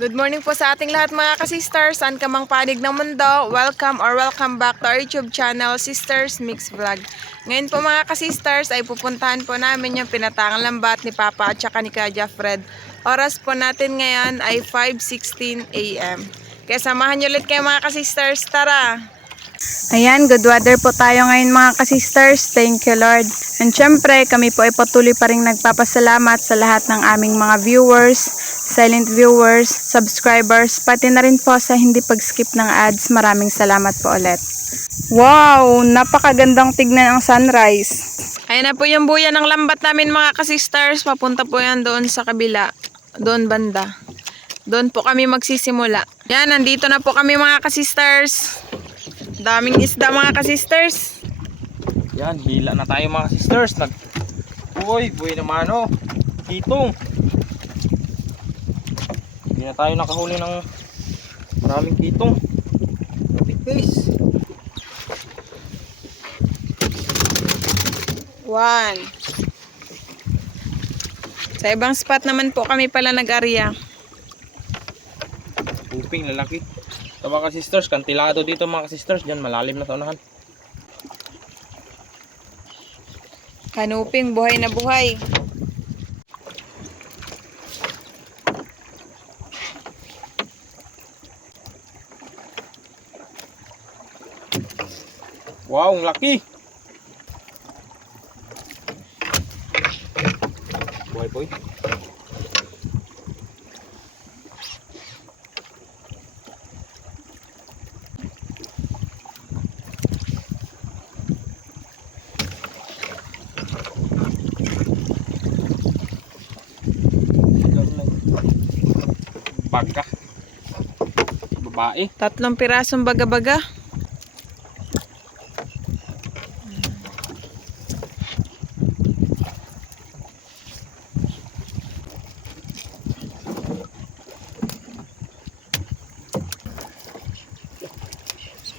Good morning po sa ating lahat mga ka-sisters. Saan ka mang panig ng mundo, welcome back to our YouTube channel, Sisters Mix Vlog. Ngayon po mga ka-sisters ay pupuntahan po namin yung pinatangang lambat ni Papa at saka ni Kuya Fred. Oras po natin ngayon ay 5:16 AM. Kaya samahan nyo ulit kayo mga ka-sisters. Tara! Ayan, good weather po tayo ngayon mga ka-sisters. Thank you Lord. And syempre, kami po ay patuloy pa rin nagpapasalamat sa lahat ng aming mga viewers, silent viewers, subscribers, pati na rin po sa hindi pag-skip ng ads. Maraming salamat po ulit. Wow! Napakagandang tignan ang sunrise. Ayan na po yung buya ng lambat namin mga ka-sisters. Papunta po yan doon sa kabila. Doon banda. Doon po kami magsisimula. Yan, nandito na po kami mga ka-sisters. Daming isda mga ka-sisters. Yan, hila na tayo mga sisters. Uy, buhay naman o. Kitong. Hindi na tayo nakahuli ng maraming kitong. Tipis. 1. Sa ibang spot naman po kami pala nag-area. Uping lalaki. Ito mga sisters, kantilado dito mga sisters. Diyan malalim na sa unahan. Kanuping, buhay na buhay. Wow, ang laki. Buhay boy. Baga. Babae. 3 pirasong baga-baga.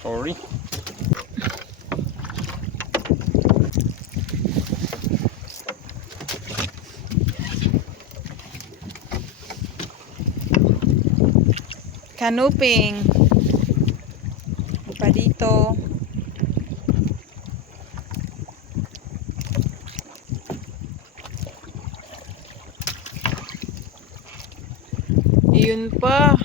Sorry. Kanuping. Pa dito. Yun pa.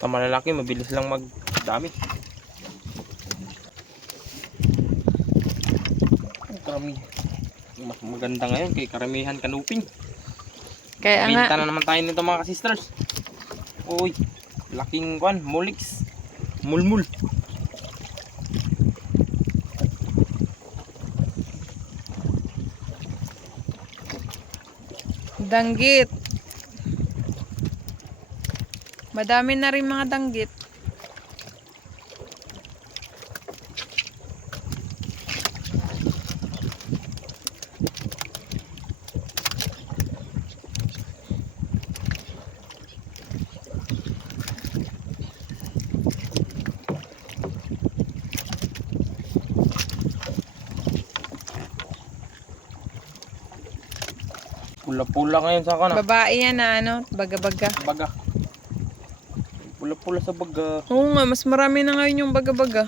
Basta malalaki, mabilis lang magdami. Karami. Mas maganda ngayon kay karamihan kanuping. Kaya nga. Binta na naman tayo nito mga sisters. Uy, laking kwan, mulix. Mulmul. Danggit. Madami na rin mga danggit. Pula-pula ngayon sa kana. Babae yan na ano, baga-baga. Baga. Pula-pula sa baga. Oo nga, mas marami na ngayon yung baga-baga.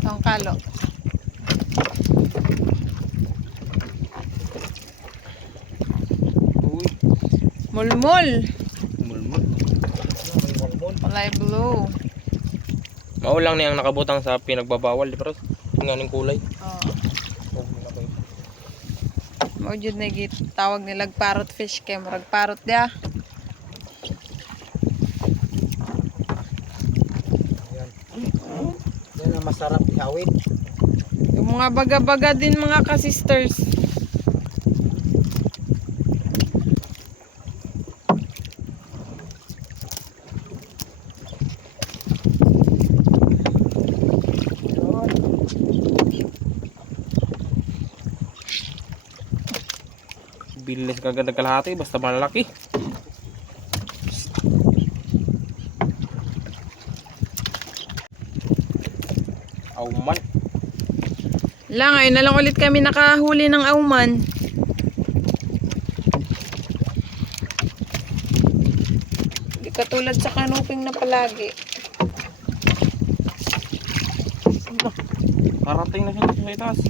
Tangkalo. Uy, Mulmul. mulmul. Kulay blue. Maulang niyang nakabutang sa pinagbabawal, di pero nganing kulay. Oh. Maujud na git tawag nila parrot fish kay murag parrot dia. Yan ang masarap ihawin. Yung mga baga-baga din mga ka-sisters. Bilis kagad ng kalahati, basta malaki. Auman. Ngayon na lang ulit kami nakahuli ng auman. Hindi katulad sa kanuping na palagi. Karating na siya sa itaas.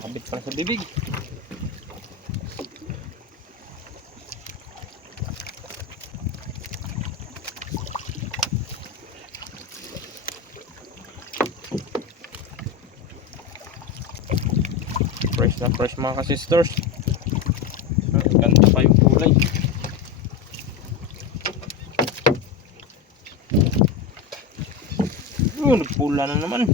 Sabit pa sa bibig. Fresh na fresh mga ka-sisters. Ganda pa yung kulay. Nagpula na naman.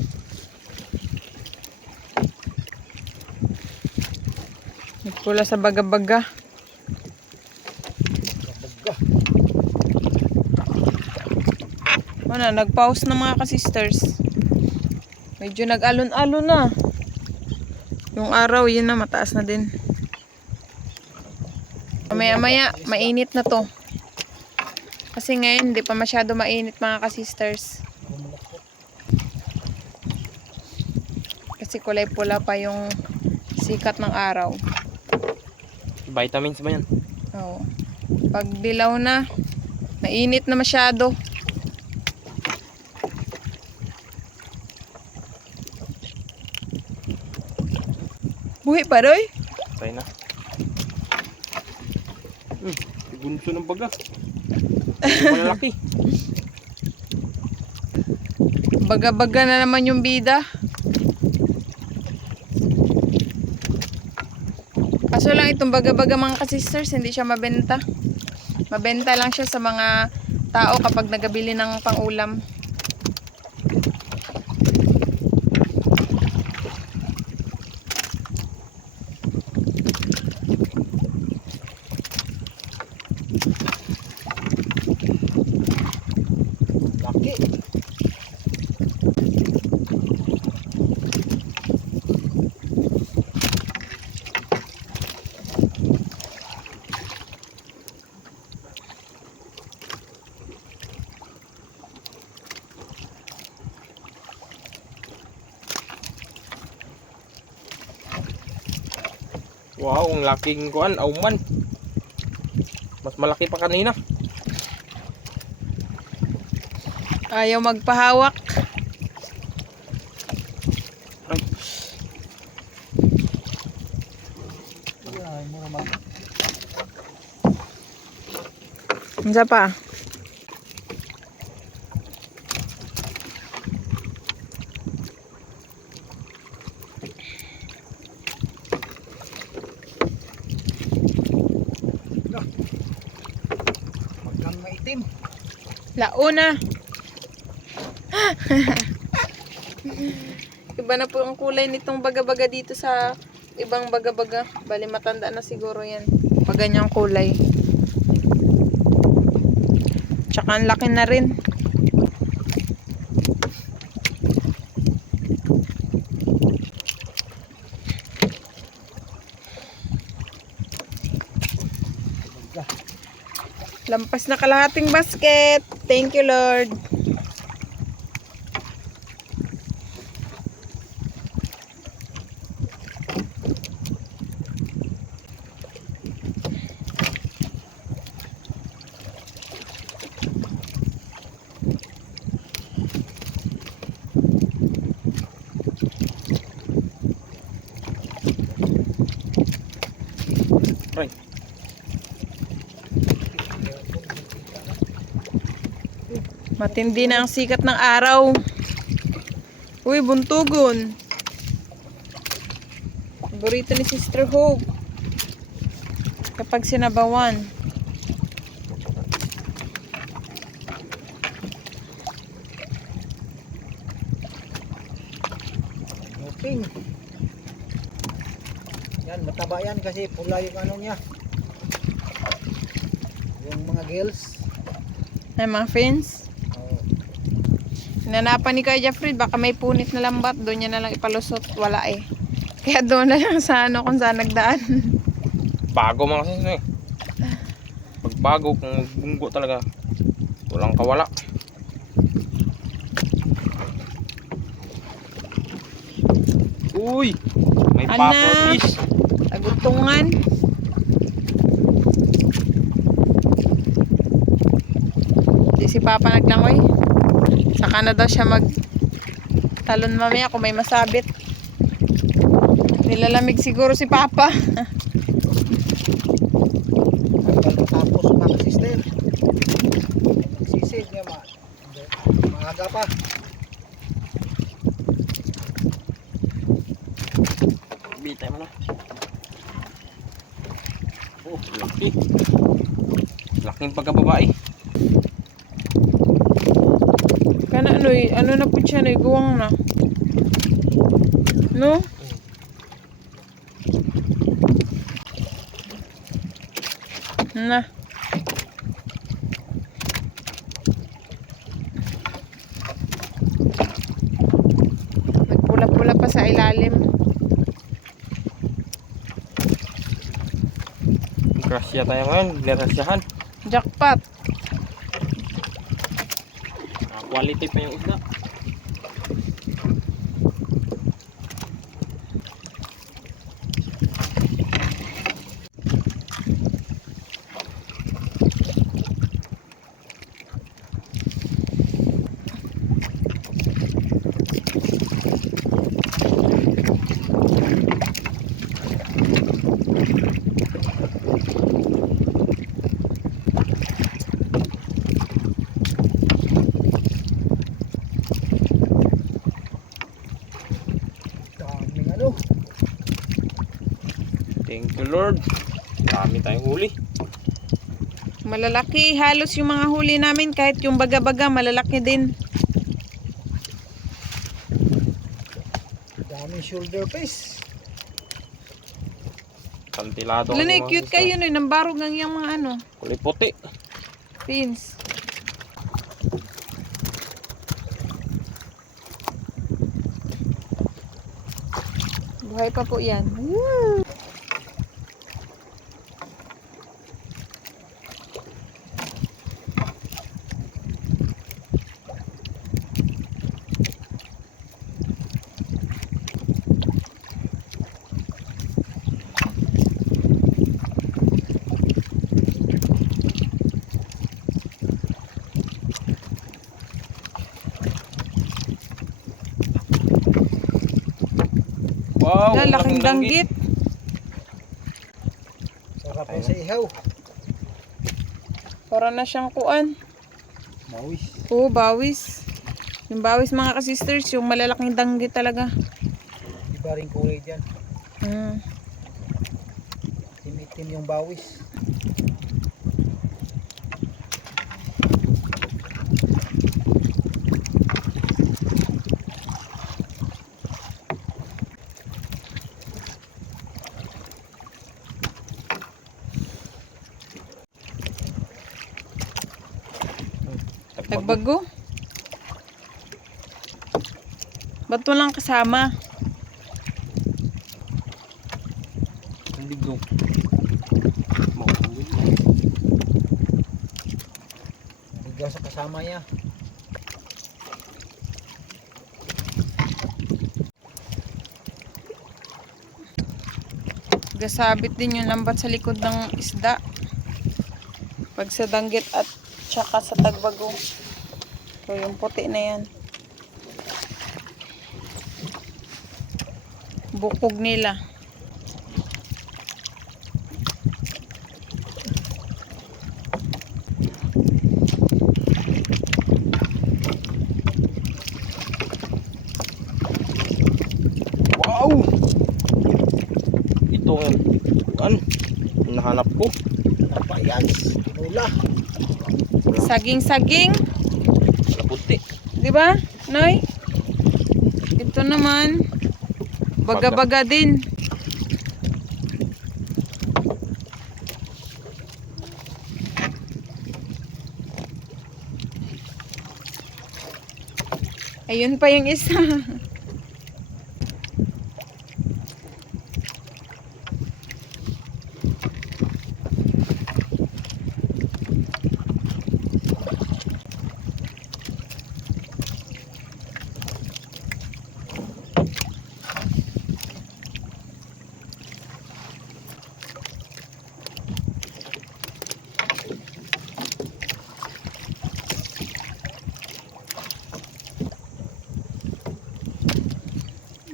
Nagpula sa baga-baga. Ano, nag-pause na mga ka-sisters. Medyo nag-alon-alon na. Yung araw, yun na, mataas na din. Maya-maya, mainit na to. Kasi ngayon, hindi pa masyado mainit mga ka-sisters. Kasi kulay pula pa yung sikat ng araw. Vitamins ba yan? Oo. Pag dilaw na, mainit na masyado. Buhi pa doy? Tayo na. Gunso ng baga. Malaki. Baga-baga na naman yung bida. Kaso lang itong baga-baga mga ka-sisters, hindi siya mabenta. Mabenta lang siya sa mga tao kapag nagabili ng pang-ulam. Laki. Wow, ang laking kuan, auman. Mas malaki pa kanina. Ayaw magpahawak. Ay. Isa pa. Magkang maitim. Launa. Iba na po ang kulay nitong baga-baga dito sa ibang baga-baga. Bali matanda na siguro yan. Pag ganyang kulay. Tsaka ang laki na rin. Lampas na kalahating basket. Thank you, Lord. Right. Matindi na ang sikat ng araw. Uy, buntugon. Paborito ni Sister Hope. Kapag sinabawan. Luping. Yan, mataba yan kasi pula yung ano niya. Yung mga gills. Ay, mga friends. Oh, Hinanapan ni Kuya Jeffrey, baka may punit na lambat. Doon niya na lang ipalusot. Wala eh. Kaya doon na lang sa ano kung saan nagdaan. Bago mga sisters. Pag bago, kung bunggo talaga, walang kawala. Uy! May Ana. puffer fish. Tagutungan. Di si Papa naglangoy. Saka na daw siya talon mamaya kung may masabit. Nilalamig siguro si Papa. hanggang matapos mga sister. Magsisid niya maaga pa. Bitay mo na. Oh, laki. Laking pagkababae. Kana noy, ano na po siya noy, guwang na. No? Na. Nagpula-pula pa sa ilalim. Grasya tayo ngayon. Grasyahan. Jackpot. Quality pa yung isda. Daming ano. Thank you Lord. Dami tayong huli. Malalaki. Halos yung mga huli namin, kahit yung baga-baga, malalaki din. Daming shoulder fish. Kantilado. Wala na, cute kayo noy. Nambarog ang yung mga ano. Kulay puti. Pins. Buhay pa po yan. Woo! Wow, Wala, laking danggit. Sarap yung sa ihaw. Para na siyang kuan. Bawis. Oo, bawis. Yung bawis mga kasisters, yung malalaking danggit talaga. Iba rin kulay dyan. Hmm. Itim-itim yung bawis. Tagbago. Ba't walang kasama? Hindi go. Bigaw sa kasama niya. Gasabit din yung lambat sa likod ng isda. Pag sa danggit at tsaka sa tagbago. So yung puti na yan. Bukog nila. Wow! Ito ang Hanap ko. Napayans. Tinula. Saging-saging. Wala puti. Di ba, Noy? Ito naman. Baga-baga din. Ayun pa yung isa.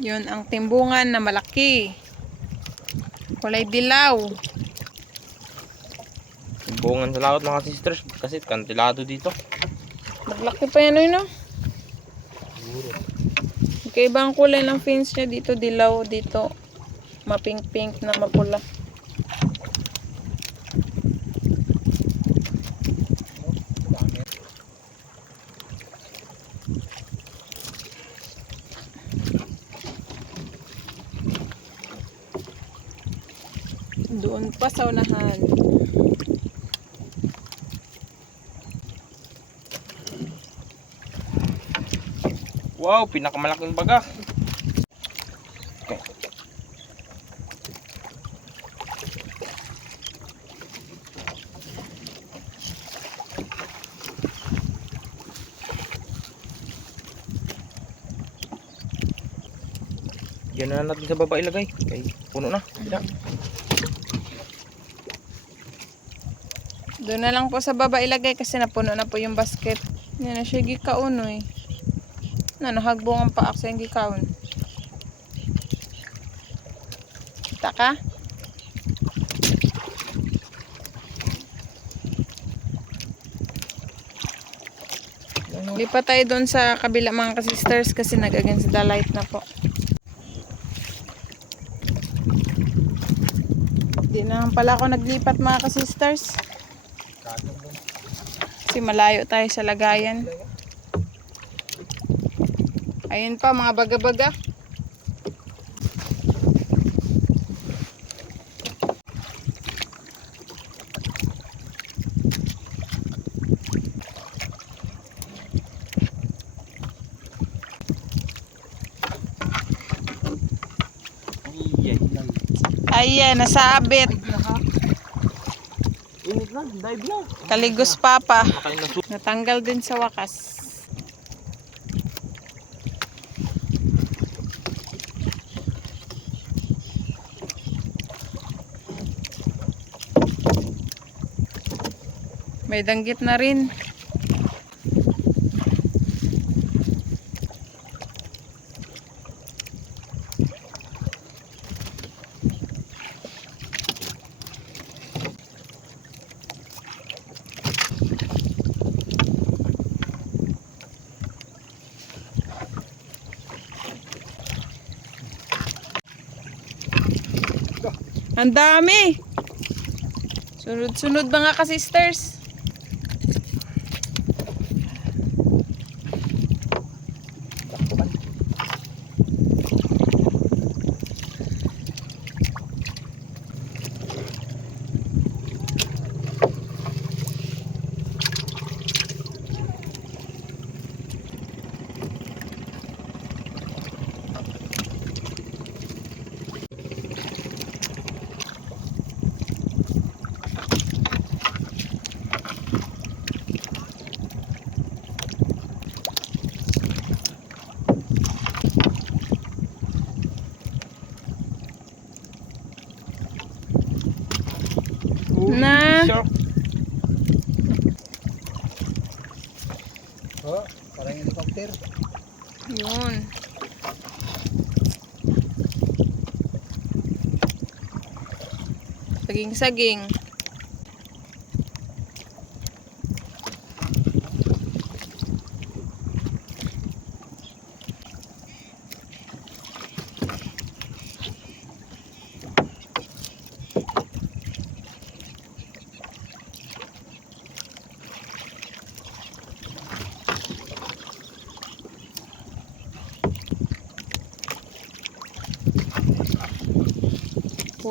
Yun ang timbungan na malaki. Kulay dilaw. Bungan sa laot mga sisters. Kasi kantilado dito. Maglaki pa yan, no? Siguro. Magkaibang kulay ng fins niya. Dito dilaw, dito mapink-pink na mapula. Doon pa sa unahan. Wow, pinakamalaking baga. Okay. Yan na natin sa baba ilagay. Okay, puno na. Doon na lang po sa baba ilagay kasi napuno na po yung basket. Yan na siya gikaon eh. Nahagbong ang paak sa yung gikaon. Kita ka? Lipat tayo doon sa kabila mga kasisters kasi nag-against the light na po. Di na pala ako naglipat mga kasisters. Kasi malayo tayo sa lagayan. Ayun pa mga baga-baga. Ayan, nasabit. Init na, dive na. Kaligos papa. Makain na soup. Natanggal din sa wakas. May danggit na rin. Ang dami. Sunod-sunod mga ka-sisters. Na. Shark. Oh, parang helicopter. Yun. Saging-saging.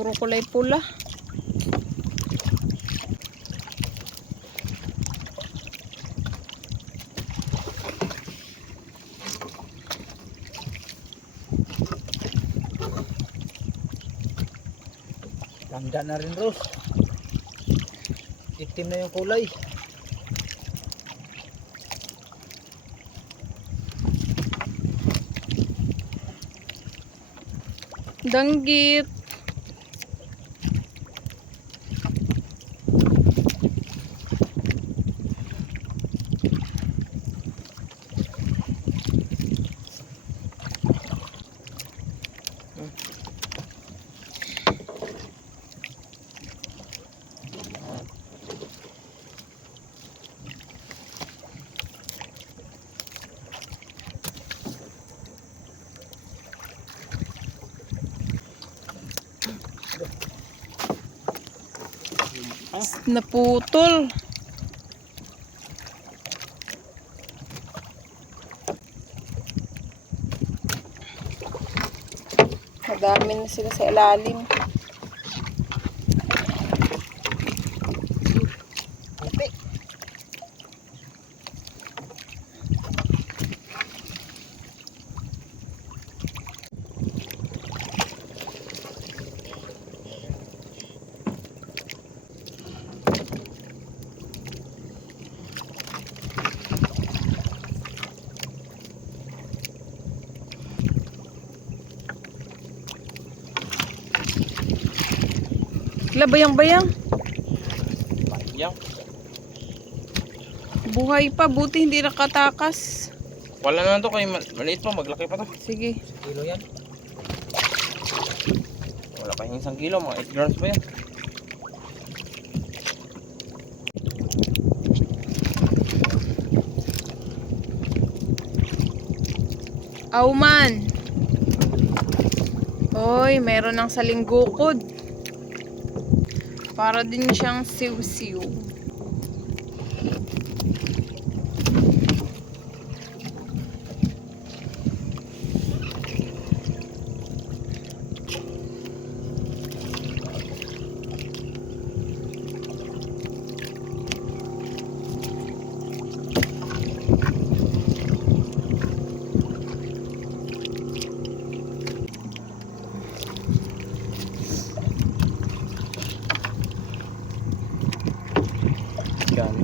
Puro kulay pula. Landa na rin, Rose. Itim na yung kulay. Danggit. Naputol. Madami na sila sa ilalim. Puti. Sila bayang-bayang. Bayang. Buhay pa, buti hindi nakatakas. Wala na to kay maliit pa, maglaki pa to. Sige. Kilo yan. Wala pa yung 1 kilo, mga 8 grams pa yan. Auman. Hoy, meron ng salinggukod. Para din siyang siw-siw. Yan.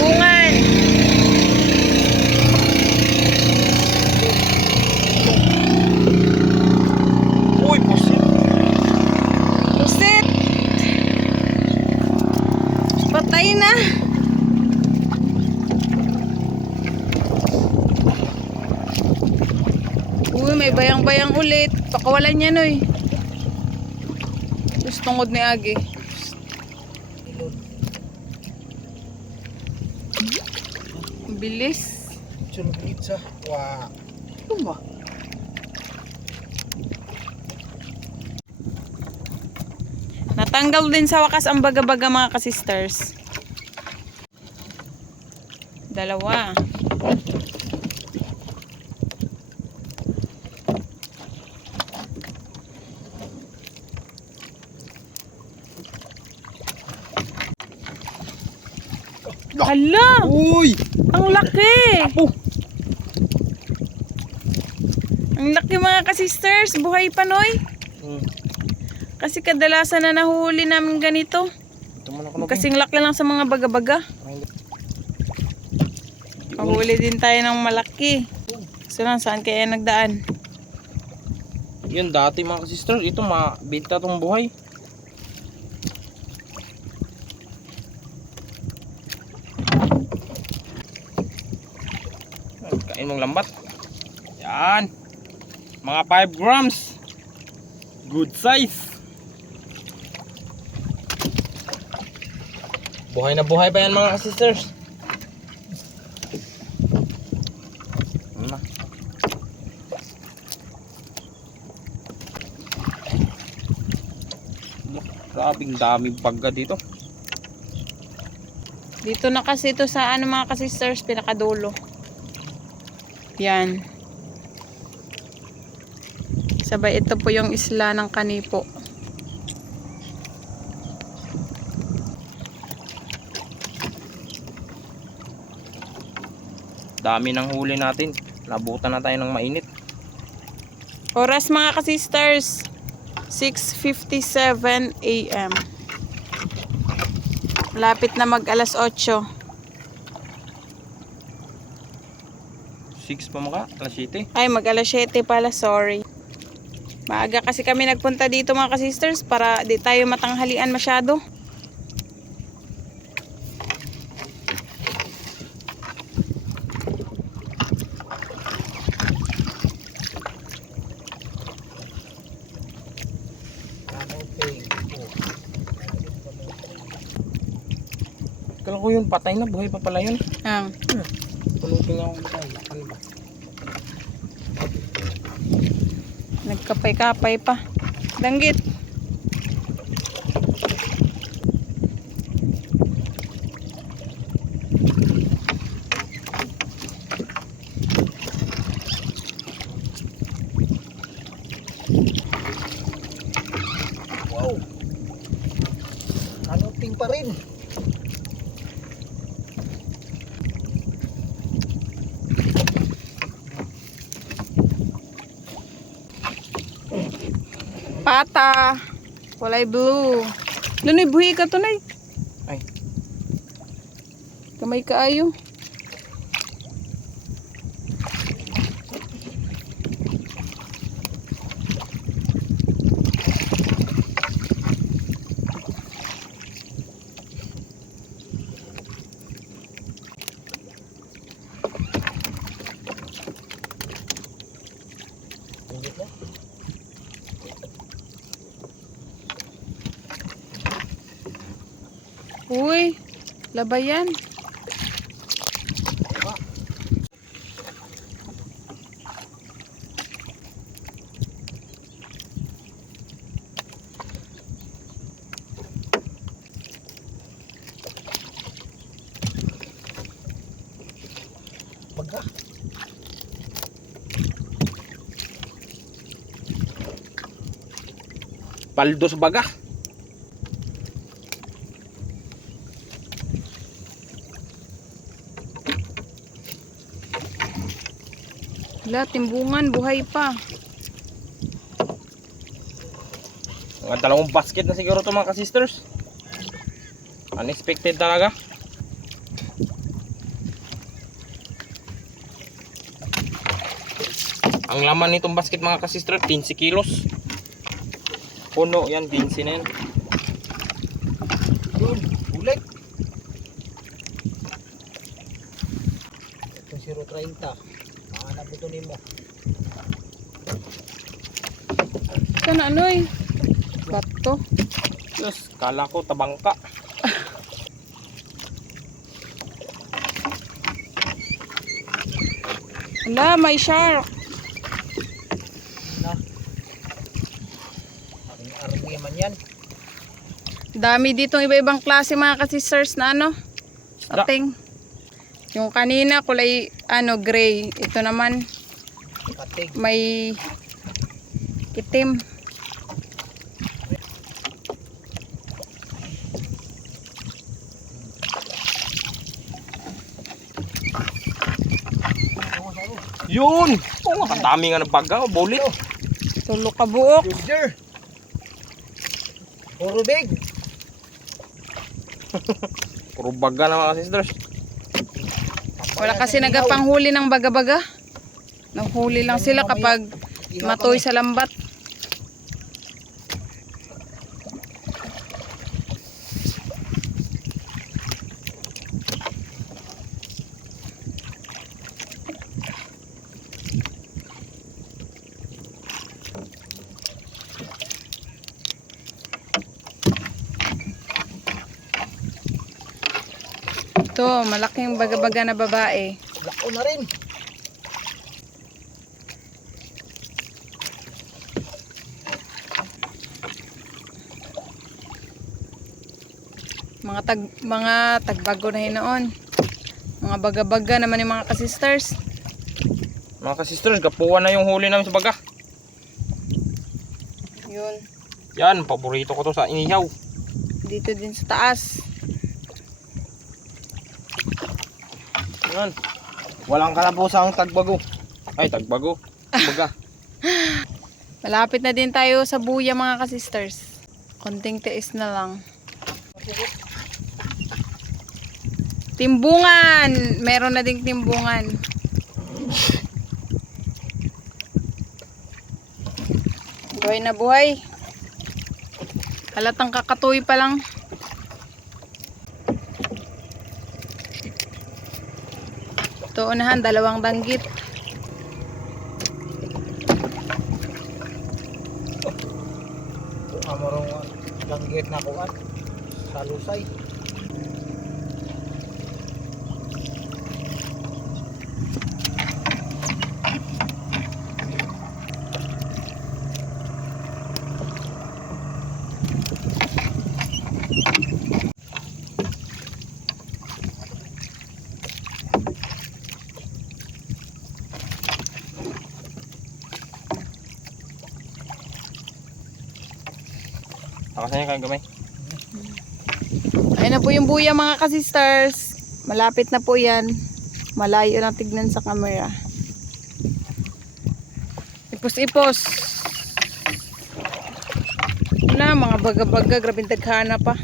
Bungan. Uy, pusit! Pusit. Patay na. Uy, may bayang-bayang ulit. Pakawalan niya, Noy. Tapos tungod ni Agi. Ang bilis. Chun pizza. Wow. Ano ba? Natanggal din sa wakas ang baga-baga mga kasisters. Dalawa. Hala! Uy! Ang laki! Apo! Ang laki mga kasisters. Buhay pa, Noy. Kasi kadalasan na nahuli namin ganito. Ito muna ko na. Kasing laki lang sa mga baga-baga. Mahuli din tayo ng malaki. So lang, saan kaya nagdaan? Yun dati mga sisters, ito mabenta tong buhay. Kain mong lambat. Yan. Mga 5 grams. Good size. Buhay na buhay pa yan mga sisters. Na. Grabe. Grabe, ang daming pagka dito. Dito na kasi ito sa ano mga ka-sisters, pinakadulo. Yan. Sabay ito po yung isla ng Kanipo. Dami ng huli natin. Nabutan na tayo ng mainit. Oras mga ka-sisters, 6:57 AM. Malapit na mag alas 8. 6 pa maka, alas 7. Ay, mag alas 7 pala, sorry. Maaga kasi kami nagpunta dito mga ka-sisters para di tayo matanghalian masyado. Kanoping. Kala ko yun, patay na. Buhay pa pala yun. Ang, Tulupin ako. Ano ba? nagkapay-kapay pa. Danggit. Wow. Kanoping pa rin. Pata. Kulay blue. Lunoy, buhi ka to, Nay. Ay. Kamay kaayo. Ingit na. Uy, labayan. Baga. Paldos baga. Wala, timbungan, buhay pa. Mga dalawang basket na siguro to mga ka-sisters. Unexpected talaga. Ang laman nitong basket mga ka-sisters, 15 kilos. Puno yan, 15 na yan. Yun. Ulit. Itong 0.30. Mahanap ito nimo. Ito na anoy. Bato. Yes, kala ko tabangka. Wala, may shark. Na. Ang army man yan. Dami ditong iba-ibang klase mga ka-sisters na ano. Isda. Ating. Yung kanina kulay ano gray. Ito naman Katig. may itim. Yun! Oh, ang dami nga ng baga, bulit. Tulo ka buok. Good. Puro big. Puro baga na mga sisters. Wala kasi nagapanghuli ng baga-baga. Nanghuli lang sila kapag matoy sa lambat. Ito, malaking baga-baga na babae. Lako na rin. Mga tagbago na hinoon. Mga baga-baga naman yung mga ka-sisters. Mga ka-sisters, gapuan na yung huli namin sa baga. Yun. Yan, paborito ko to sa inihaw. Dito din sa taas. Yan. Walang kalabusang tagbago. Ay, tagbago. Baga. Malapit na din tayo sa buya mga ka-sisters. Konting tiis na lang. Timbungan! Meron na ding timbungan. Buhay na buhay. Halatang kakatuy pa lang. Ito unahan, 2 danggit. Amarong langgit na kuan. Salusay. Nakasan niya kayo gamay. Ayun na po yung buya mga ka-sisters. Malapit na po yan. Malayo na tignan sa camera. Ipos-ipos. Na mga baga-baga. Grabing taghana pa.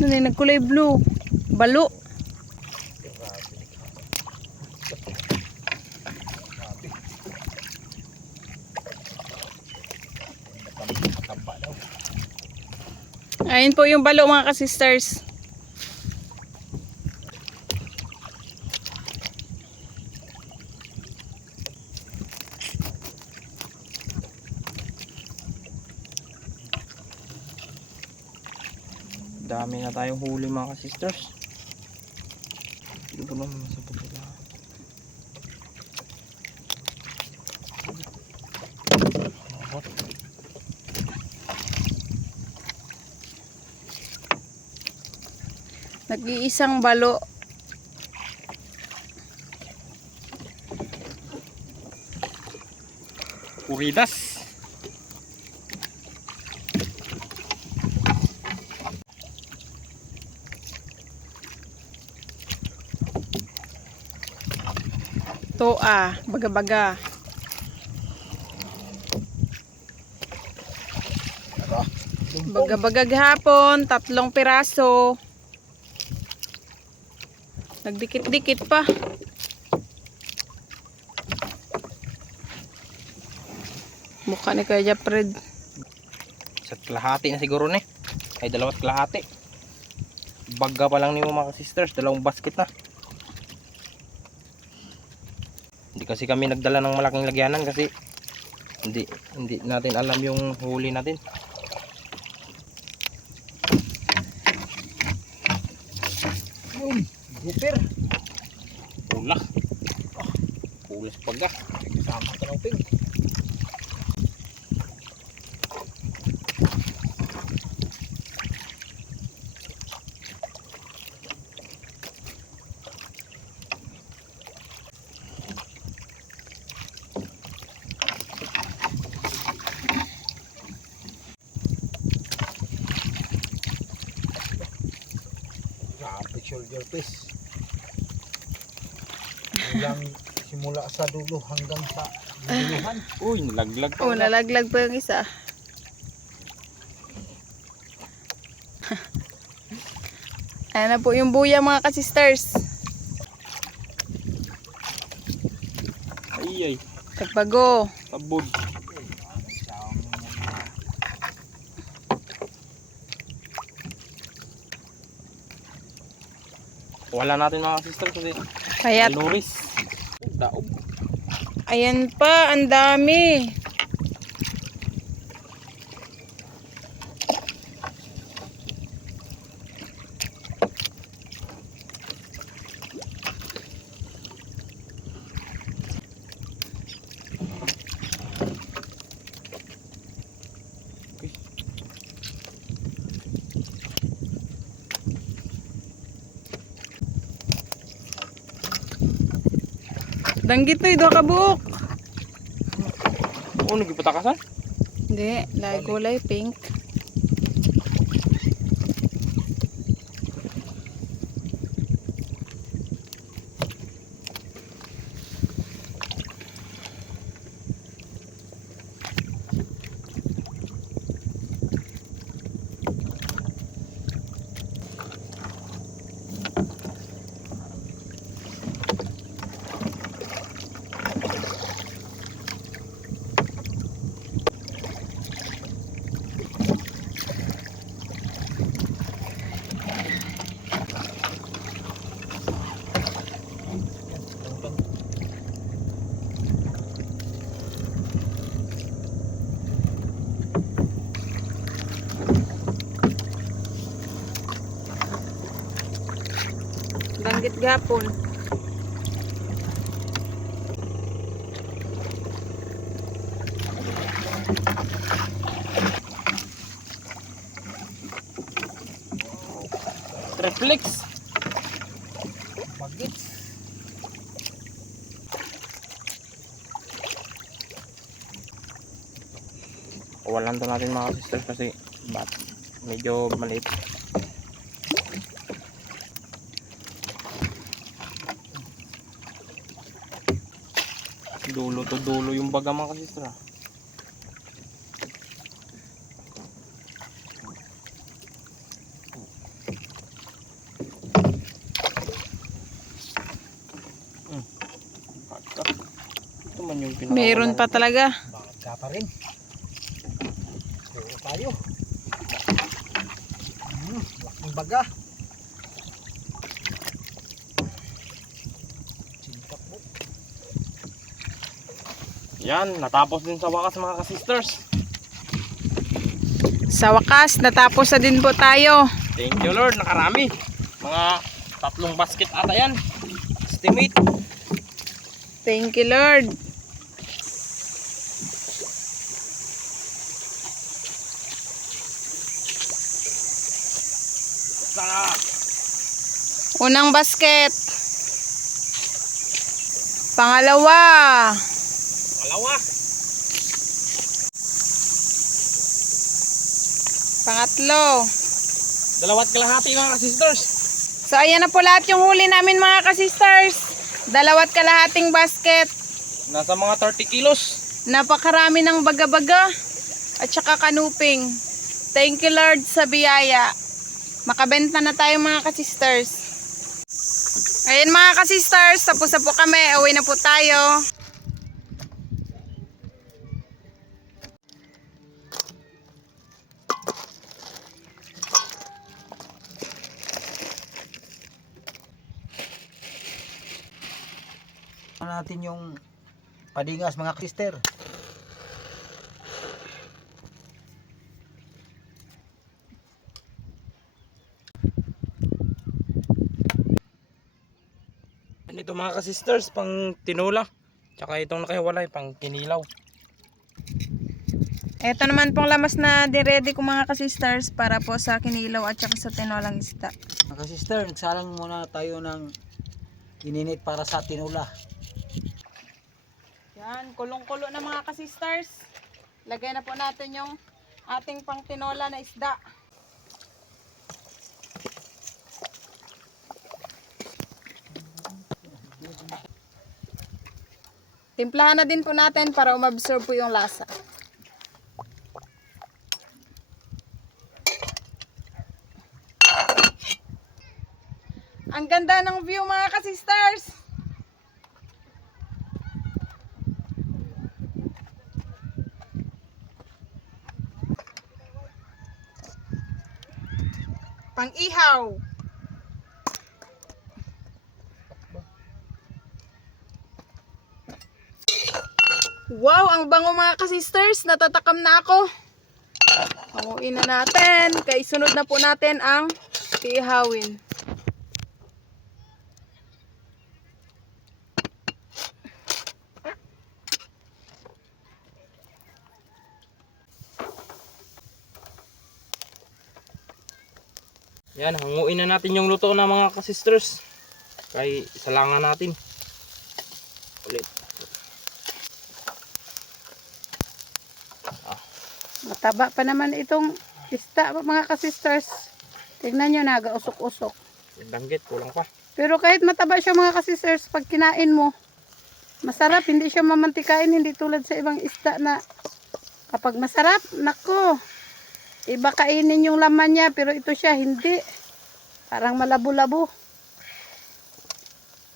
Ano na nagkulay blue. Balo. Ayun po yung balo mga ka-sisters. Dami na tayong huli mga ka-sisters. Dito ba naman sa pagkala? Nag-iisang balo. Puridas. Toa, baga-baga. Baga-baga gahapon, 3 piraso. Nagdikit-dikit pa. Mukha ni Kuya Fred. Sa kalahati na siguro ni. Ay 2 kalahati. Baga pa lang ni mo mga sisters, 2 basket na. Hindi kasi kami nagdala ng malaking lagyanan kasi hindi natin alam yung huli natin. Gupir. Pula. Pulas baga. Sama ka ng ping. Grabe shoulder piece. Hanggang simula sa dulo hanggang sa duluhan. Uy, nalaglag pa. Oh, nalaglag pa yung isa. Ayan na po yung buya mga ka-sisters. Ay ay, Tagbago. tabod. Wala natin mga sisters kasi Payat. luris. Daog. Ayan pa, ang dami. Danggit to, ito kabuok. Oo, nagipatakasan. Hindi, kulay pink. Danggit gapon. Reflex. Bagits. Walan to natin mga sisters kasi medyo maliit. Dulo to dulo yung baga mga sisters. Ito man yung Meron pa talaga. Bakit ka pa rin? Oo tayo. Laking baga. Sinta po. Yan, natapos din sa wakas mga ka-sisters. Sa wakas, natapos na din po tayo. Thank you Lord, nakarami. Mga 3 basket ata yan. Estimate. Thank you, Lord. Sarap. Unang basket. Pangalawa. Dalawa. Pangatlo. 2 kalahati mga ka-sisters. So ayan na po lahat yung huli namin mga ka-sisters. 2 kalahating basket. Nasa mga 30 kilos. Napakarami ng baga-baga at saka kanuping. Thank you Lord sa biyaya. Makabenta na tayo mga ka-sisters. Ayan mga ka-sisters, tapos na po kami. Uwi na po tayo. Natin yung padingas mga sister. Ito mga ka-sisters, pang tinula. Tsaka itong nakahiwalay, pang kinilaw. Ito naman pong lamas na diredy ko mga ka-sisters para po sa kinilaw at saka sa tinolang isda. Mga sister, nagsalang muna tayo ng ininit para sa tinula. Yan, kulong-kulo na mga ka-sisters. Lagay na po natin yung ating pang tinola na isda. Timplahan na din po natin para umabsorb po yung lasa. Ang ganda ng view mga ka-sisters. Pang-ihaw. Wow, ang bango mga ka-sisters. Natatakam na ako. Hanguin na natin. Kaya sunod na po natin ang iihawin. Yan, hanguin na natin yung luto ng mga ka-sisters. Kay salangan natin. Ulit. Mataba pa naman itong isda mga kasisters. Tignan nyo, nagausok-usok. Yung danggit, kulang pa. Pero kahit mataba siya mga kasisters, pag kinain mo, masarap. Hindi siya mamantikain, hindi tulad sa ibang isda na kapag masarap, nako, iba kainin yung laman niya, pero ito siya, hindi. Parang malabo-labo.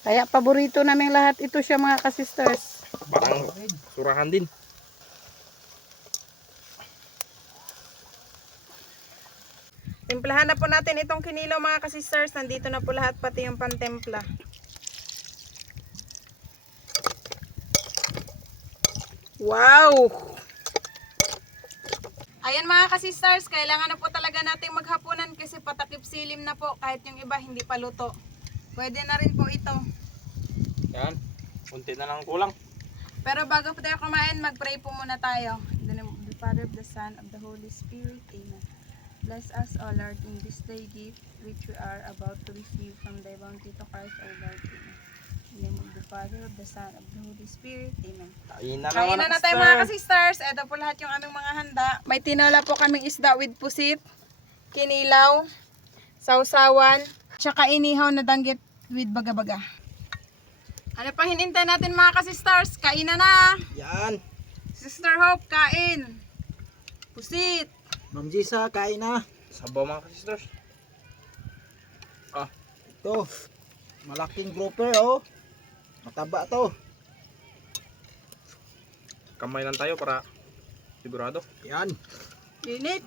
Kaya paborito naming lahat ito siya mga kasisters. Parang surahan din. Timplahan na po natin itong kinilaw mga kasisters. Nandito na po lahat, pati yung pantempla. Wow! Ayan mga kasisters, kailangan na po talaga natin maghapunan kasi patakip silim na po kahit yung iba hindi pa luto. Pwede na rin po ito. Yan. Kunti na lang kulang. Pero bago po tayo kumain, mag-pray po muna tayo. In the name of the Father, of the Son, of the Holy Spirit. Amen. Bless us, O Lord, in this day gift which we are about to receive from thy bounty to Christ, O Lord. Amen. In the name of the Father, of the Son, of the Holy Spirit. Amen. Kain na Kain na tayo mga kasisters. Ito po lahat yung aming mga handa. May tinola po kaming isda with pusit, kinilaw, sausawan, tsaka inihaw na danggit with baga-baga. Ano pa hinintay natin mga kasisters? Kain na na! Yan. Sister Hope, kain! Pusit! Ma'am Jisa, kain na. Sabaw mga sisters. Ito. Malaking grouper oh. Mataba to. Kamay lang tayo para sigurado. Yan. Init!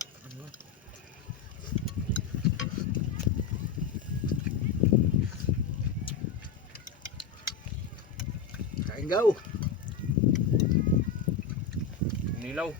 Kain go. Nilaw.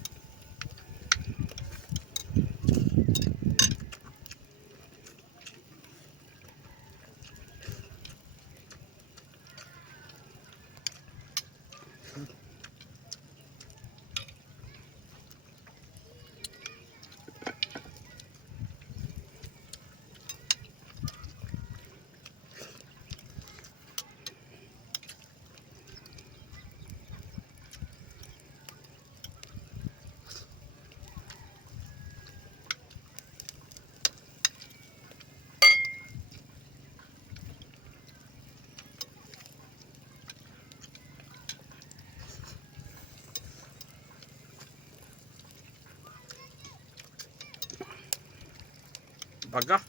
Baga.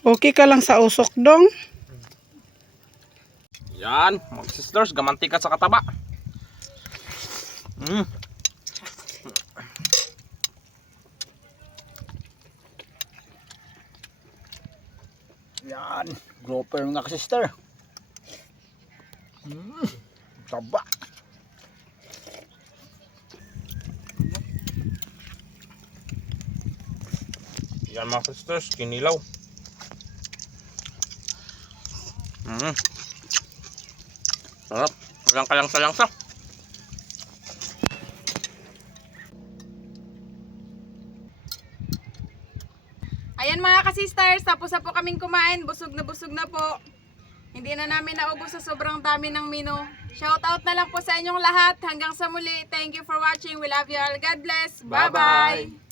Okay ka lang sa usok dong. Yan, mga sisters, gamantika sa kataba. Yan. Grouper mga sister. Taba. Yan mga sisters, kinilaw. Sarap. Walang kalangsa-langsa. Ayan mga kasisters, tapos na po kaming kumain. Busog na po. Hindi na namin naubos sa sobrang dami ng menu. Shout out na lang po sa inyong lahat. Hanggang sa muli. Thank you for watching. We love you all. God bless. Bye-bye.